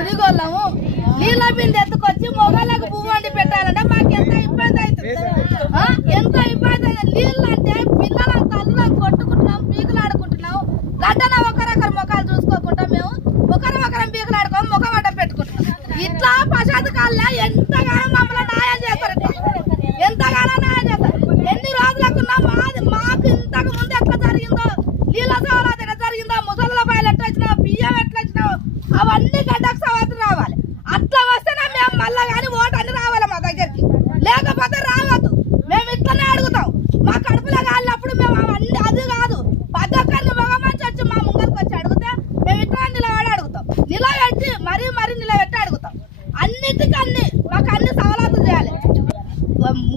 ఇదిగోళ్ళము నీళ్ళ బిందె ఎత్తుకొచ్చి మొగలకు పువ్వు వండి పెట్టాలంటే మాకు ఎంత ఇబ్బంది అవుతుంది? ఎంత ఇబ్బంది అవుతుంది? నీళ్ళు అంటే పిల్లల తల్లులను కొట్టుకుంటున్నాం పీకులు ఆడుకుంటున్నాం గడ్డన ఒకరొకరు ముఖాలు చూసుకోకుండా మేము ఒకరి ఒకరం పీకులు ఆడుకొని ముఖం పెట్టుకుంటున్నాం. ఇట్లా పశాంతకాల ఎంతగానో మమ్మల్ని న్యాయం చేస్తారు ఎంతగానో న్యాయం చేస్తారు. ఎన్ని రోజులకున్నా మాది మాకు ఇంతకు ముందు ఎట్లా జరిగిందో వచ్చినావు ఎట్లా వచ్చినావు అవన్నీ గడ్డకు సవాతు రావాలి. అట్లా వస్తేనే మేము మళ్ళా కానీ ఓటు అని రావాలి మా దగ్గరికి. లేకపోతే రావద్దు. మేము ఇట్లనే అడుగుతాం. మా కడుపులో కాలినప్పుడు మేము అవన్నీ అది కాదు. ప్రతి ఒక్కరిని మగ మంచి వచ్చి మా ముంగరికి వచ్చి అడిగితే మేము ఇట్లా నిలబడి అడుగుతాం. నిలబెట్టి మరీ మరీ నిలబెట్టి అడుగుతాం. అన్నిటికీ అన్ని మాకు అన్ని సవలతులు చేయాలి.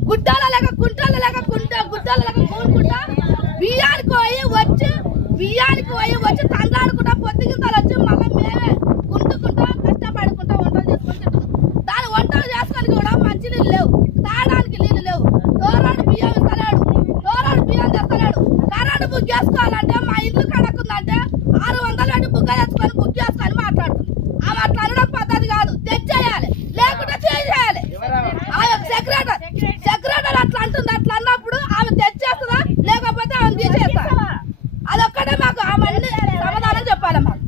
గుడ్డల లేక కుంటల లేక కుంట గుడ్డల లేక కోరుకుంటా బియ్యానికి పోయి వచ్చి బియ్యానికి పోయి వచ్చి తండ్రాడుకుంటా తాగడానికి కూడా మంచి నీళ్ళు లేవు. తాగడానికి నీళ్ళు లేవు. డోరాడు బియ్యం ఇస్తలేడు. డోరాడు బియ్యం తెస్తలేడు. కరెంటు బుక్ చేసుకోవాలంటే మా ఇల్లు కడకుందంటే ఆరు వందల రెండు బుక్క తెచ్చుకొని బుక్ చేసుకొని మాట్లాడుతుంది. ఆమె అట్లా అనడం పద్ధతి కాదు. తెచ్చేయాలి. లేకుంటే చేయాలి ఆమె సెక్రటరీ సెక్రటరీ అట్లా అంటుంది. అట్లా అన్నప్పుడు ఆమె తెచ్చేస్తుందా? లేకపోతే ఆమె తీసేస్తా. అదొక్కటే మాకు. ఆమె సమాధానం చెప్పాలి మాకు.